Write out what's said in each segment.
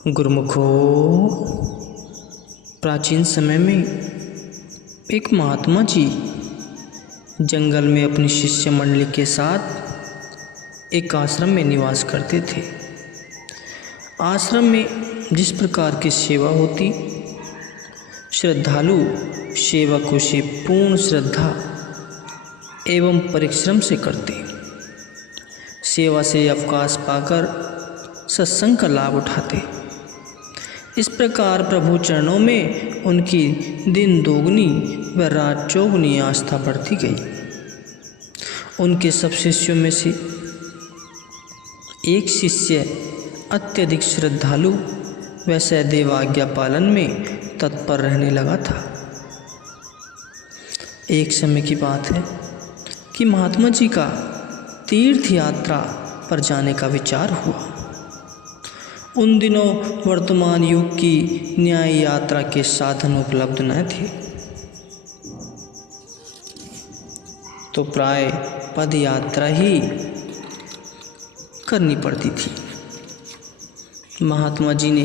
गुरुमुखो, प्राचीन समय में एक महात्मा जी जंगल में अपनी शिष्य मंडली के साथ एक आश्रम में निवास करते थे। आश्रम में जिस प्रकार की सेवा होती, श्रद्धालु सेवकों से पूर्ण श्रद्धा एवं परिश्रम से करते, सेवा से अवकाश पाकर सत्संग का लाभ उठाते। इस प्रकार प्रभु चरणों में उनकी दिन दोगुनी व रात चौगुनी आस्था बढ़ती गई। उनके सब शिष्यों में से एक शिष्य अत्यधिक श्रद्धालु व सदैव आज्ञा पालन में तत्पर रहने लगा था। एक समय की बात है कि महात्मा जी का तीर्थ यात्रा पर जाने का विचार हुआ। उन दिनों वर्तमान युग की न्याय यात्रा के साधन उपलब्ध न थे, तो प्राय पद यात्रा ही करनी पड़ती थी। महात्मा जी ने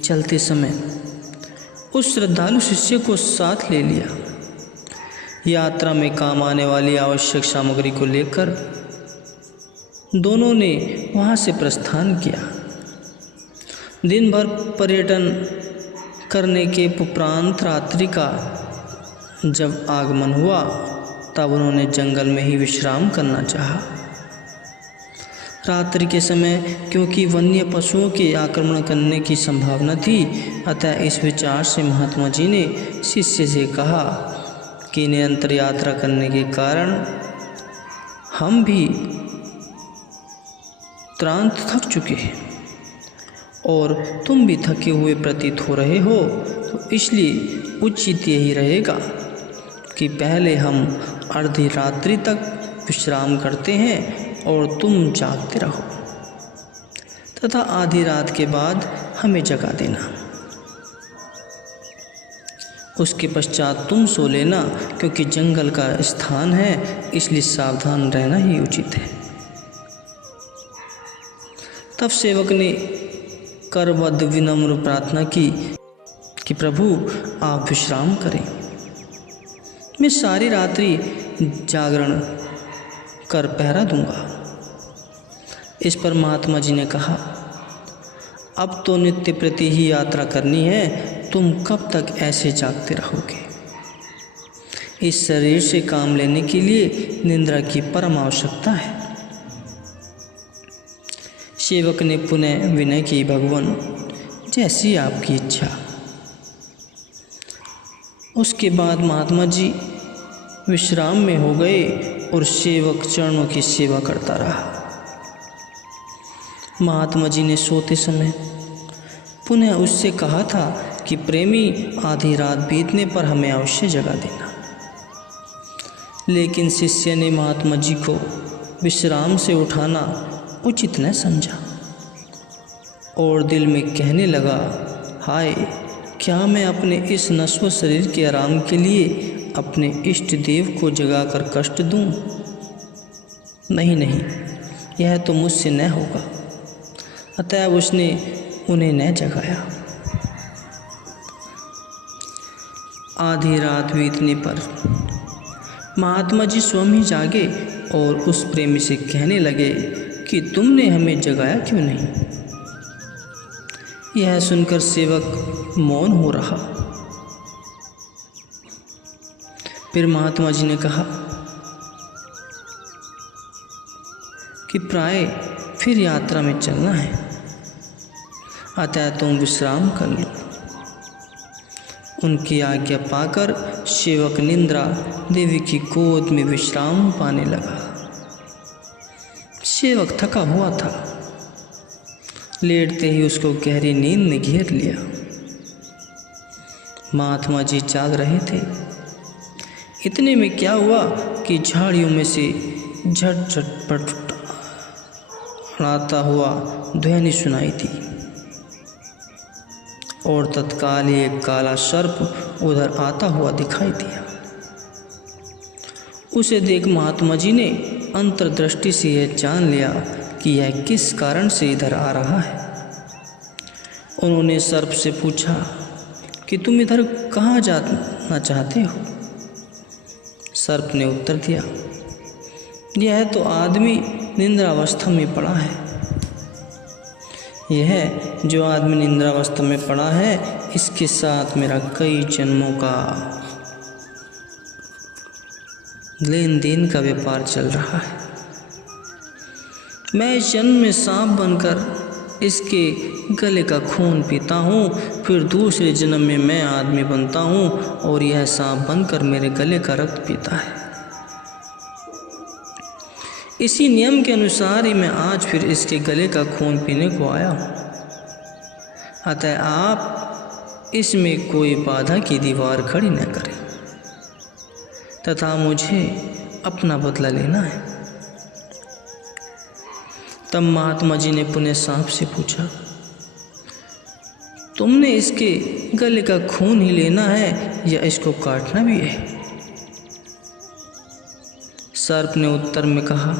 चलते समय उस श्रद्धालु शिष्य को साथ ले लिया। यात्रा में काम आने वाली आवश्यक सामग्री को लेकर दोनों ने वहाँ से प्रस्थान किया। दिन भर पर्यटन करने के उपरांत रात्रि का जब आगमन हुआ, तब उन्होंने जंगल में ही विश्राम करना चाहा। रात्रि के समय क्योंकि वन्य पशुओं के आक्रमण करने की संभावना थी, अतः इस विचार से महात्मा जी ने शिष्य से कहा कि निरंतर यात्रा करने के कारण हम भी तुरंत थक चुके हैं और तुम भी थके हुए प्रतीत हो रहे हो, तो इसलिए उचित यही रहेगा कि पहले हम आधी रात्रि तक विश्राम करते हैं और तुम जागते रहो तथा आधी रात के बाद हमें जगा देना। उसके पश्चात तुम सो लेना, क्योंकि जंगल का स्थान है, इसलिए सावधान रहना ही उचित है। तब सेवक ने करबद्ध विनम्र प्रार्थना की कि प्रभु आप विश्राम करें, मैं सारी रात्रि जागरण कर पहरा दूंगा। इस पर महात्मा जी ने कहा, अब तो नित्य प्रति ही यात्रा करनी है, तुम कब तक ऐसे जागते रहोगे? इस शरीर से काम लेने के लिए निद्रा की परम आवश्यकता है। सेवक ने पुनः विनय की, भगवान जैसी आपकी इच्छा। उसके बाद महात्मा जी विश्राम में हो गए और सेवक चरणों की सेवा करता रहा। महात्मा जी ने सोते समय पुनः उससे कहा था कि प्रेमी आधी रात बीतने पर हमें अवश्य जगा देना, लेकिन शिष्य ने महात्मा जी को विश्राम से उठाना उचित न समझा और दिल में कहने लगा, हाय, क्या मैं अपने इस नश्वर शरीर के आराम के लिए अपने इष्ट देव को जगाकर कष्ट दूं? नहीं, यह तो मुझसे न होगा। अतः उसने उन्हें न जगाया। आधी रात बीतने पर महात्मा जी स्वयं ही जागे और उस प्रेमी से कहने लगे कि तुमने हमें जगाया क्यों नहीं? यह सुनकर सेवक मौन हो रहा। फिर महात्मा जी ने कहा कि प्राय फिर यात्रा में चलना है, अतः तुम विश्राम कर लो। उनकी आज्ञा पाकर सेवक निद्रा देवी की गोद में विश्राम पाने लगा। सेवक थका हुआ था, लेटते ही उसको गहरी नींद ने घेर लिया। महात्मा जी जाग रहे थे। इतने में क्या हुआ कि झाड़ियों में से झट आता हुआ ध्वनि सुनाई थी और तत्काल ही एक काला सर्प उधर आता हुआ दिखाई दिया। उसे देख महात्मा जी ने अंतर्दृष्टि से यह जान लिया कि यह किस कारण से इधर आ रहा है। उन्होंने सर्प से पूछा कि तुम इधर कहाँ जाना चाहते हो? सर्प ने उत्तर दिया, यह तो आदमी निद्रावस्था में पड़ा है। यह जो आदमी निद्रावस्था में पड़ा है, इसके साथ मेरा कई जन्मों का लेन देन का व्यापार चल रहा है। मैं इस जन्म में सांप बनकर इसके गले का खून पीता हूँ, फिर दूसरे जन्म में मैं आदमी बनता हूँ और यह सांप बनकर मेरे गले का रक्त पीता है। इसी नियम के अनुसार ही मैं आज फिर इसके गले का खून पीने को आया हूँ। अतः आप इसमें कोई बाधा की दीवार खड़ी न करें तथा मुझे अपना बदला लेना है। तब महात्मा जी ने पुनः सांप से पूछा, तुमने इसके गले का खून ही लेना है या इसको काटना भी है? सर्प ने उत्तर में कहा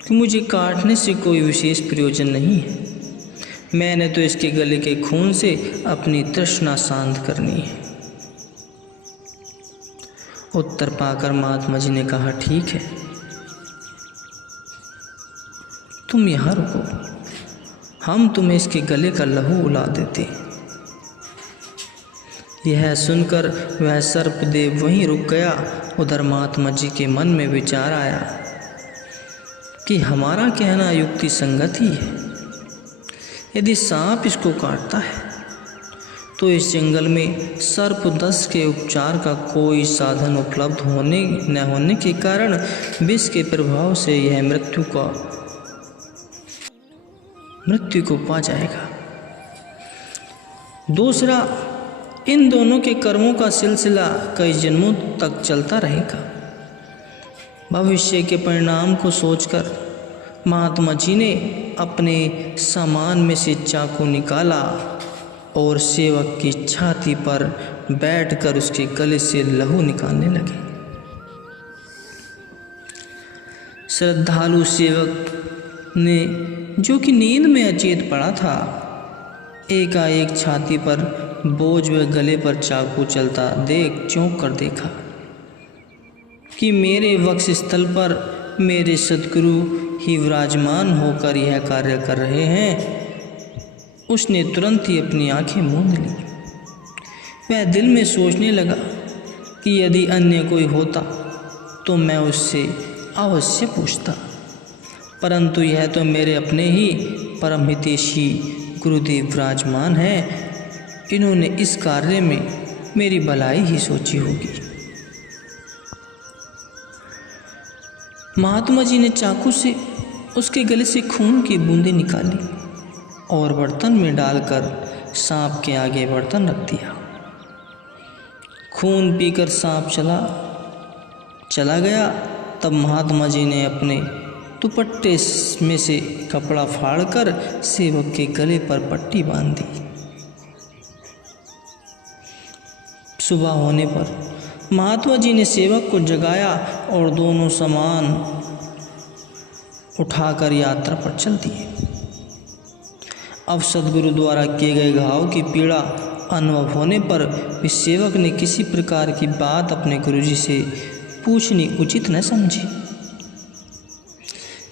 कि मुझे काटने से कोई विशेष प्रयोजन नहीं है, मैंने तो इसके गले के खून से अपनी तृष्णा शांत करनी है। उत्तर पाकर महात्मा जी ने कहा, ठीक है, तुम यहाँ रुको, हम तुम्हें इसके गले का लहू उला देते। यह सुनकर वह सर्पदेव वहीं रुक गया। उधर महात्मा जी के मन में विचार आया कि हमारा कहना युक्ति संगत ही है। यदि सांप इसको काटता है तो इस जंगल में सर्पदंश के उपचार का कोई साधन उपलब्ध न होने के कारण विष के प्रभाव से यह मृत्यु को पा जाएगा। दूसरा, इन दोनों के कर्मों का सिलसिला कई जन्मों तक चलता रहेगा। भविष्य के परिणाम को सोचकर महात्मा जी ने अपने सामान में से चाकू निकाला और सेवक की छाती पर बैठकर उसके गले से लहू निकालने लगे। श्रद्धालु सेवक ने, जो कि नींद में अचेत पड़ा था, एकाएक छाती पर बोझ व गले पर चाकू चलता देख चौंक कर देखा कि मेरे वक्ष स्थल पर मेरे सद्गुरु ही विराजमान होकर यह कार्य कर रहे हैं। उसने तुरंत ही अपनी आंखें मूंद ली। वह दिल में सोचने लगा कि यदि अन्य कोई होता तो मैं उससे अवश्य पूछता, परंतु यह तो मेरे अपने ही परम हितैषी गुरुदेव विराजमान हैं। इन्होंने इस कार्य में मेरी भलाई ही सोची होगी। महात्मा जी ने चाकू से उसके गले से खून की बूंदें निकाली और बर्तन में डालकर सांप के आगे बर्तन रख दिया। खून पीकर सांप चला गया। तब महात्मा जी ने अपने दुपट्टे में से कपड़ा फाड़कर सेवक के गले पर पट्टी बांध दी। सुबह होने पर महात्मा जी ने सेवक को जगाया और दोनों सामान उठाकर यात्रा पर चल दिए। अब सद्गुरु द्वारा किए गए घाव की पीड़ा अनुभव होने पर भी सेवक ने किसी प्रकार की बात अपने गुरुजी से पूछनी उचित न समझी।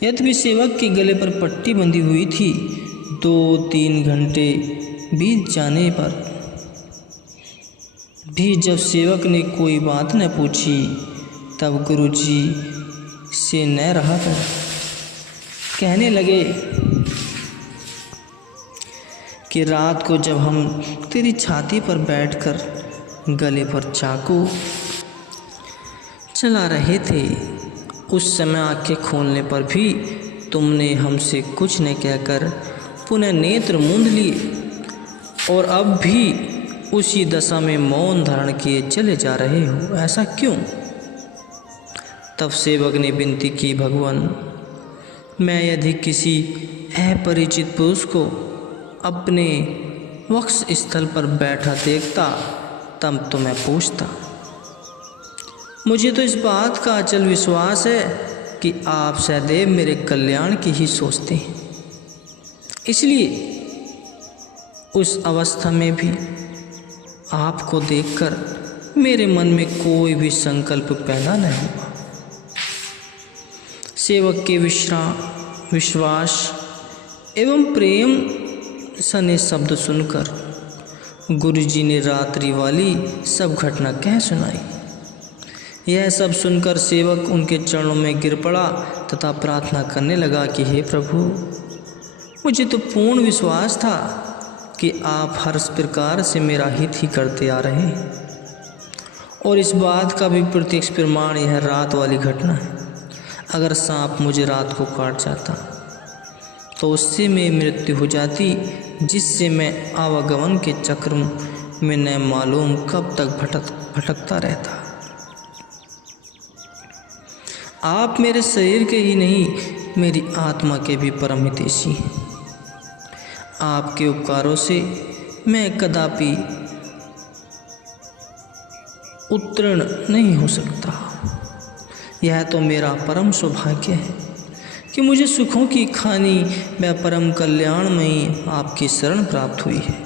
यद्यपि सेवक के गले पर पट्टी बंधी हुई थी, 2-3 घंटे बीत जाने पर भी जब सेवक ने कोई बात न पूछी, तब गुरुजी से न रहा था। कहने लगे कि रात को जब हम तेरी छाती पर बैठकर गले पर चाकू चला रहे थे, उस समय आंखें खोलने पर भी तुमने हमसे कुछ न कहकर पुनः नेत्र मूंद लिए और अब भी उसी दशा में मौन धारण किए चले जा रहे हो, ऐसा क्यों? तब सेवक ने विनती की, भगवान, मैं यदि किसी अपरिचित पुरुष को अपने वक्ष स्थल पर बैठा देखता तब तो मैं पूछता। मुझे तो इस बात का अचल विश्वास है कि आप सदैव मेरे कल्याण की ही सोचते हैं, इसलिए उस अवस्था में भी आपको देखकर मेरे मन में कोई भी संकल्प पैदा नहीं हुआ। सेवक के विश्वास एवं प्रेम सने शब्द सुनकर गुरुजी ने रात्रि वाली सब घटना कह सुनाई। यह सब सुनकर सेवक उनके चरणों में गिर पड़ा तथा प्रार्थना करने लगा कि हे प्रभु, मुझे तो पूर्ण विश्वास था कि आप हर प्रकार से मेरा हित ही करते आ रहे हैं, और इस बात का भी प्रत्यक्ष प्रमाण यह रात वाली घटना है। अगर सांप मुझे रात को काट जाता तो उससे मेरी मृत्यु हो जाती, जिससे मैं आवागमन के चक्र में न मालूम कब तक भटकता रहता। आप मेरे शरीर के ही नहीं, मेरी आत्मा के भी परम हितैषी हैं। आपके उपकारों से मैं कदापि उत्तीर्ण नहीं हो सकता। यह तो मेरा परम सौभाग्य है कि मुझे सुखों की खानी व परम कल्याणमयी आपकी शरण प्राप्त हुई है,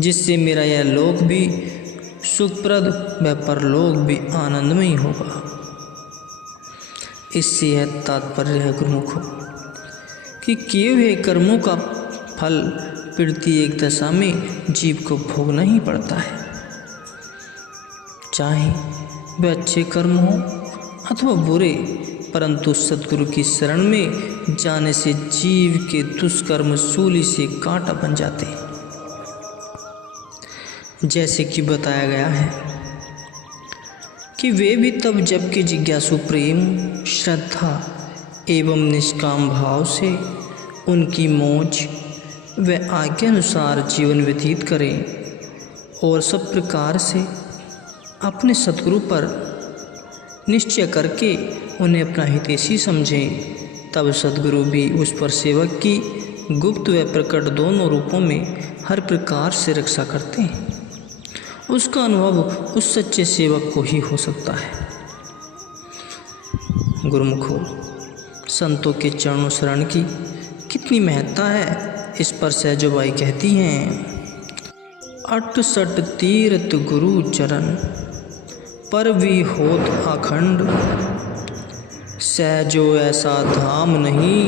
जिससे मेरा यह लोक भी सुखप्रद व परलोक भी आनंदमयी होगा। इससे यह तात्पर्य है गुरुमुखों कि किए हुए कर्मों का फल प्रत्येक दशा में जीव को भोगना ही पड़ता है, चाहे वे अच्छे कर्म हो अथवा बुरे, परंतु सद्गुरु की शरण में जाने से जीव के दुष्कर्म सूली से कांटा बन जाते हैं। जैसे कि बताया गया है कि वे भी तब जबकि जिज्ञासु प्रेम, श्रद्धा एवं निष्काम भाव से उनकी मौज व आज्ञा अनुसार जीवन व्यतीत करें और सब प्रकार से अपने सद्गुरु पर निश्चय करके उन्हें अपना हितैषी समझें, तब सद्गुरु भी उस पर सेवक की गुप्त व प्रकट दोनों रूपों में हर प्रकार से रक्षा करते हैं। उसका अनुभव उस सच्चे सेवक को ही हो सकता है। गुरुमुखों, संतों के चरणों शरण की कितनी महत्ता है, इस पर सहजोबाई कहती हैं, 68 तीर्थ गुरु चरण पर भी होत अखंड, सहजो ऐसा धाम नहीं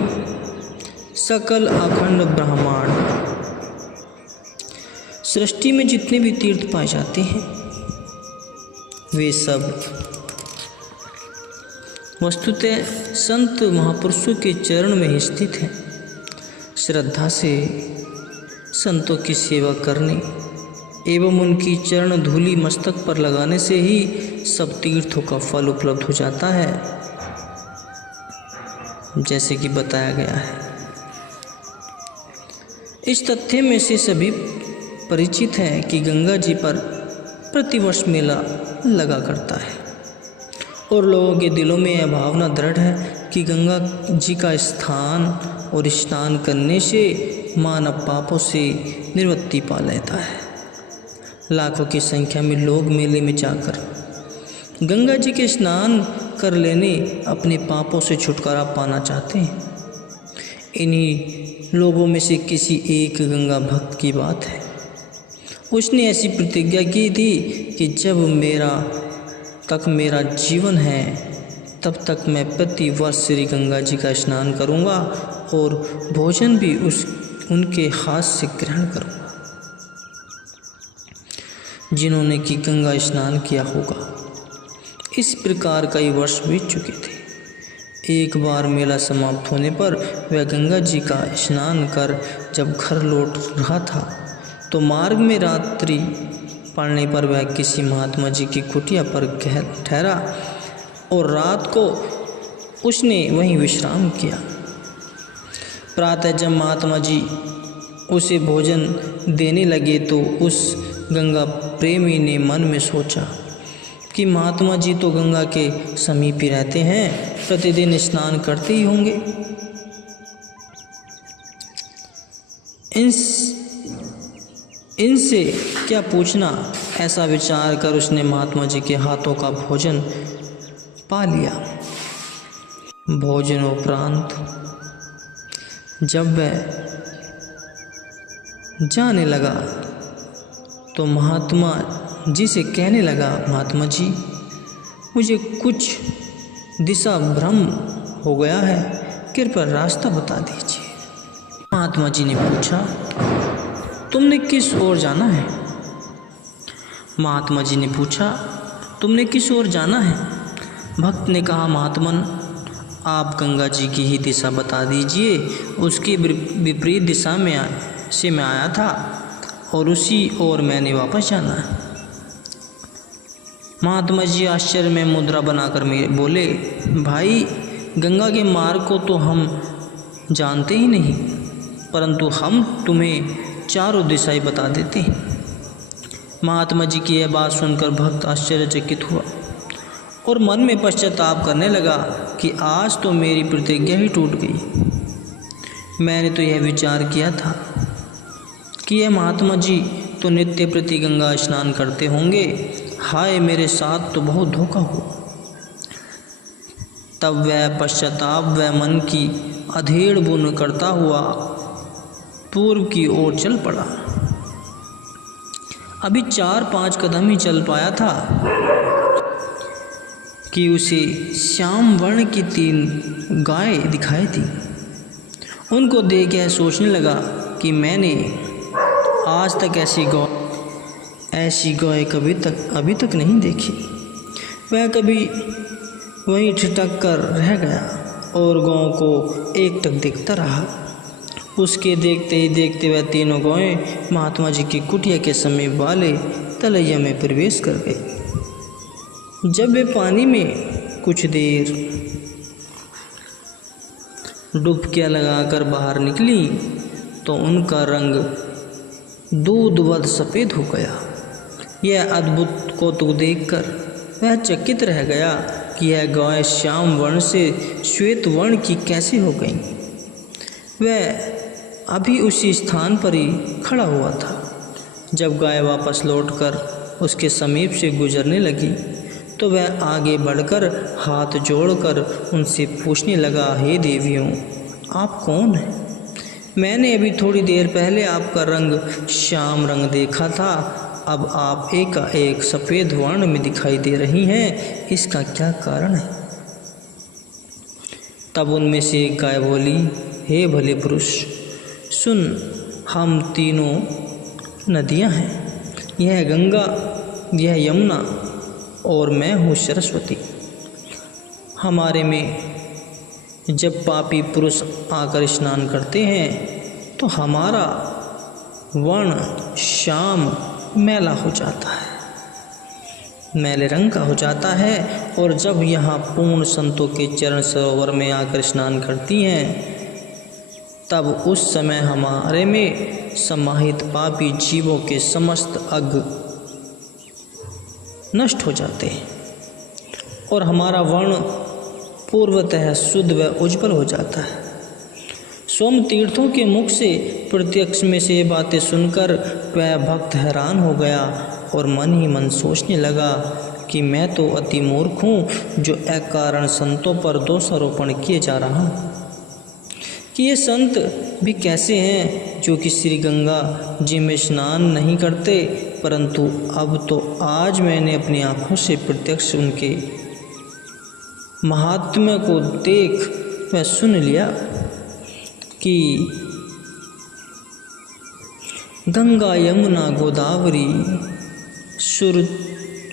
सकल अखंड ब्रह्मांड। सृष्टि में जितने भी तीर्थ पाए जाते हैं वे सब वस्तुतः संत महापुरुषों के चरण में ही स्थित हैं। श्रद्धा से संतों की सेवा करने एवं उनकी चरण धूलि मस्तक पर लगाने से ही सब तीर्थों का फल उपलब्ध हो जाता है, जैसे कि बताया गया है। इस तथ्य में से सभी परिचित है कि गंगा जी पर प्रतिवर्ष मेला लगा करता है और लोगों के दिलों में यह भावना दृढ़ है कि गंगा जी का स्थान और स्नान करने से मानव पापों से निवृत्ति पा लेता है। लाखों की संख्या में लोग मेले में जाकर गंगा जी के स्नान कर लेने अपने पापों से छुटकारा पाना चाहते हैं। इन्हीं लोगों में से किसी एक गंगा भक्त की बात है। उसने ऐसी प्रतिज्ञा की थी कि जब मेरा जीवन है तब तक मैं प्रति वर्ष श्री गंगा जी का स्नान करूंगा और भोजन भी उनके हाथ से ग्रहण करूंगा। जिन्होंने कि गंगा स्नान किया होगा। इस प्रकार कई वर्ष बीत चुके थे। एक बार मेला समाप्त होने पर वह गंगा जी का स्नान कर जब घर लौट रहा था तो मार्ग में रात्रि पड़ने पर वह किसी महात्मा जी की कुटिया पर ठहरा और रात को उसने वहीं विश्राम किया। प्रातः जब महात्मा जी उसे भोजन देने लगे तो उस गंगा प्रेमी ने मन में सोचा कि महात्मा जी तो गंगा के समीप ही रहते हैं, प्रतिदिन स्नान करते ही होंगे। इनसे क्या पूछना, ऐसा विचार कर उसने महात्मा जी के हाथों का भोजन पा लिया। भोजन उपरांत जब वह जाने लगा तो महात्मा जी से कहने लगा, महात्मा जी, मुझे कुछ दिशा भ्रम हो गया है, कृपया रास्ता बता दीजिए। महात्मा जी ने पूछा, तुमने किस ओर जाना है? महात्मा जी ने पूछा, तुमने किस ओर जाना है? भक्त ने कहा, महात्मन, आप गंगा जी की ही दिशा बता दीजिए। उसकी विपरीत दिशा से मैं आया था और उसी ओर मैंने वापस जाना है। महात्मा जी आश्चर्य में मुद्रा बनाकर बोले, भाई, गंगा के मार्ग को तो हम जानते ही नहीं, परंतु हम तुम्हें चारों दिशाएं बता देते हैं। महात्मा जी की यह बात सुनकर भक्त आश्चर्यचकित हुआ और मन में पश्चाताप करने लगा कि आज तो मेरी प्रतिज्ञा ही टूट गई। मैंने तो यह विचार किया था कि यह महात्मा जी तो नित्य प्रति गंगा स्नान करते होंगे, हाय मेरे साथ तो बहुत धोखा हुआ। तब वह पश्चाताप व मन की अधेड़ बुन करता हुआ पूर्व की ओर चल पड़ा। अभी 4-5 कदम ही चल पाया था कि उसे श्याम वर्ण की 3 गायें दिखाई दी। उनको देख यह सोचने लगा कि मैंने आज तक ऐसी गाय अभी तक नहीं देखी। वह कभी वहीं ठिठक कर रह गया और गायों को एकटक देखता रहा। उसके देखते ही देखते वह 3 गायें महात्मा जी की कुटिया के समीप वाले तलैया में प्रवेश कर गई। जब वे पानी में कुछ देर डुबकियां लगाकर बाहर निकली तो उनका रंग दूधवत सफ़ेद हो गया। यह अद्भुत कौतुक देखकर वह चकित रह गया कि यह गाय श्याम वर्ण से श्वेत वर्ण की कैसे हो गई। वह अभी उसी स्थान पर ही खड़ा हुआ था। जब गाय वापस लौटकर उसके समीप से गुजरने लगी तो वह आगे बढ़कर हाथ जोड़कर उनसे पूछने लगा, हे देवियों, आप कौन हैं? मैंने अभी थोड़ी देर पहले आपका रंग श्याम रंग देखा था, अब आप एकाएक सफ़ेद वर्ण में दिखाई दे रही हैं, इसका क्या कारण है? तब उनमें से एक गाय बोली, हे भले पुरुष, सुन, हम तीनों नदियां हैं, यह गंगा, यह यमुना और मैं हूँ सरस्वती। हमारे में जब पापी पुरुष आकर स्नान करते हैं तो हमारा वर्ण श्याम मैला हो जाता है, मैले रंग का हो जाता है, और जब यहाँ पूर्ण संतों के चरण सरोवर में आकर स्नान करती हैं तब उस समय हमारे में समाहित पापी जीवों के समस्त अंग नष्ट हो जाते हैं और हमारा वर्ण पूर्वतः शुद्ध व उज्ज्वल हो जाता है। सोम तीर्थों के मुख से प्रत्यक्ष में से बातें सुनकर वह भक्त हैरान हो गया और मन ही मन सोचने लगा कि मैं तो अति मूर्ख हूँ जो अकारण संतों पर दोषारोपण किए जा रहा हूँ, कि ये संत भी कैसे हैं जो कि श्री गंगा जी में स्नान नहीं करते, परंतु अब तो आज मैंने अपनी आँखों से प्रत्यक्ष उनके महात्म्य को देख व सुन लिया कि गंगा यमुना गोदावरी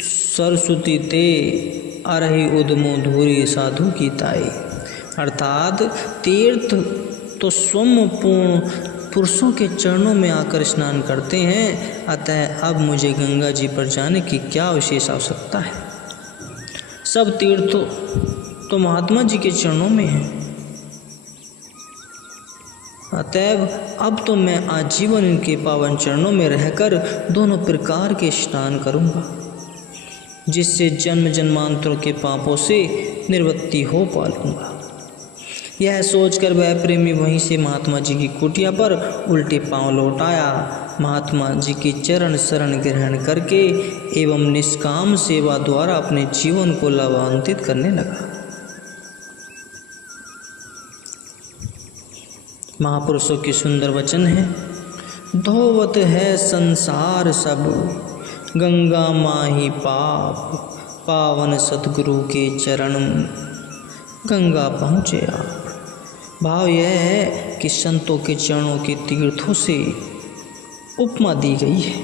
सरस्वती ते अरहि उदमो धूरी साधु की ताई। अर्थात तीर्थ तो स्वयं पूर्ण पुरुषों के चरणों में आकर स्नान करते हैं, अतः अब मुझे गंगा जी पर जाने की क्या विशेष आवश्यकता है। सब तीर्थ तो महात्मा जी के चरणों में हैं, अतएव अब तो मैं आजीवन इनके पावन चरणों में रहकर दोनों प्रकार के स्नान करूँगा, जिससे जन्म जन्मांतरों के पापों से निवृत्ति हो पालूंगा। यह सोचकर वह प्रेमी वहीं से महात्मा जी की कुटिया पर उल्टे पांव लौट आया। महात्मा जी की चरण शरण ग्रहण करके एवं निष्काम सेवा द्वारा अपने जीवन को लाभान्वित करने लगा। महापुरुषों के सुंदर वचन हैं। धोवत है संसार सब, गंगा माही पाप, पावन सतगुरु के चरण, गंगा पहुँचे आप। भाव यह है कि संतों के चरणों के तीर्थों से उपमा दी गई है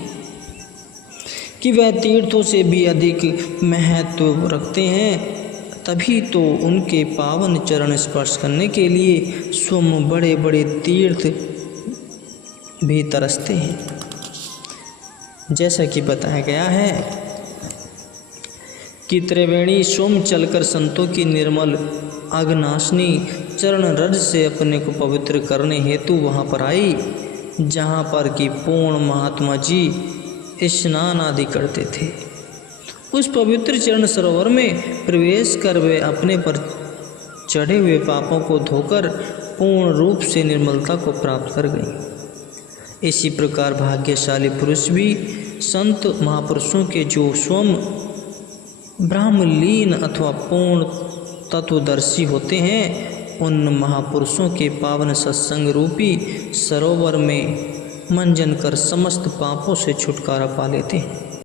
कि वह तीर्थों से भी अधिक महत्व रखते हैं, तभी तो उनके पावन चरण स्पर्श करने के लिए स्वयं बड़े बड़े तीर्थ भी तरसते हैं। जैसा कि बताया गया है कि त्रिवेणी स्वयं चलकर संतों की निर्मल अघनाशनी चरण रज से अपने को पवित्र करने हेतु वहाँ पर आई, जहाँ पर कि पूर्ण महात्मा जी स्नान आदि करते थे। उस पवित्र चरण सरोवर में प्रवेश कर वे अपने पर चढ़े हुए पापों को धोकर पूर्ण रूप से निर्मलता को प्राप्त कर गई। इसी प्रकार भाग्यशाली पुरुष भी संत महापुरुषों के जो स्वयं ब्रह्मलीन अथवा पूर्ण तत्वदर्शी होते हैं, उन महापुरुषों के पावन सत्संग रूपी सरोवर में मंजन कर समस्त पापों से छुटकारा पा लेते हैं।